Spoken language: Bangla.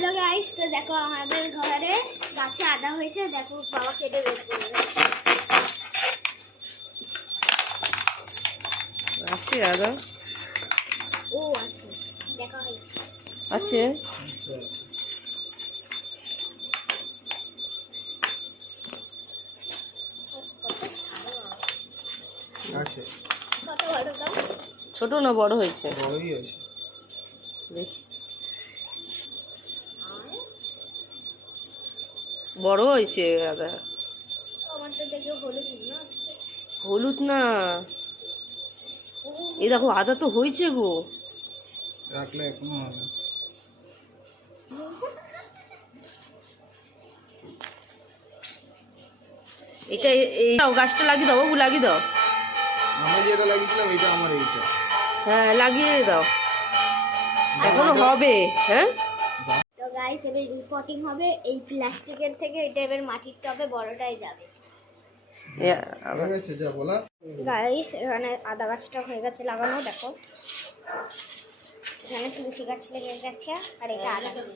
হ্যালো গাইস, তো দেখো আমাদের ঘরে গাছে আদা হয়েছে। দেখো বাবা কেটে বের করবে। আছে আদা? ও আছে, দেখা হয় আছে। আছে কত বড় দাও? ছোট না বড় হয়েছে? বড়ই আছে। দেখি বড় হয়েছে আদা। আমারটা দেখে হলুদ না আছে। হলুদ না, এই দেখো আদা তো হয়েছে গো। রাখলে এখনো হবে। এটা এই দাও, গাছটা লাগিয়ে দাও বাবু, লাগিয়ে দাও। আমি যেটা লাগিয়েছিলাম এটা আমার এইটা। হ্যাঁ লাগিয়ে দাও, এখনো হবে। হ্যাঁ তো গাইস এবার রিপোর্টিং হবে। এই প্লাস্টিকের থেকে এটা এবার মাটির টবে বড়টাই যাবে। হয়ে গেছে যা বলা। গাইস এখানে আদা গাছটা হয়ে গেছে লাগানো। দেখো এখানে তুলসী গাছ লেগে গেছে আর এটা আদা গাছ।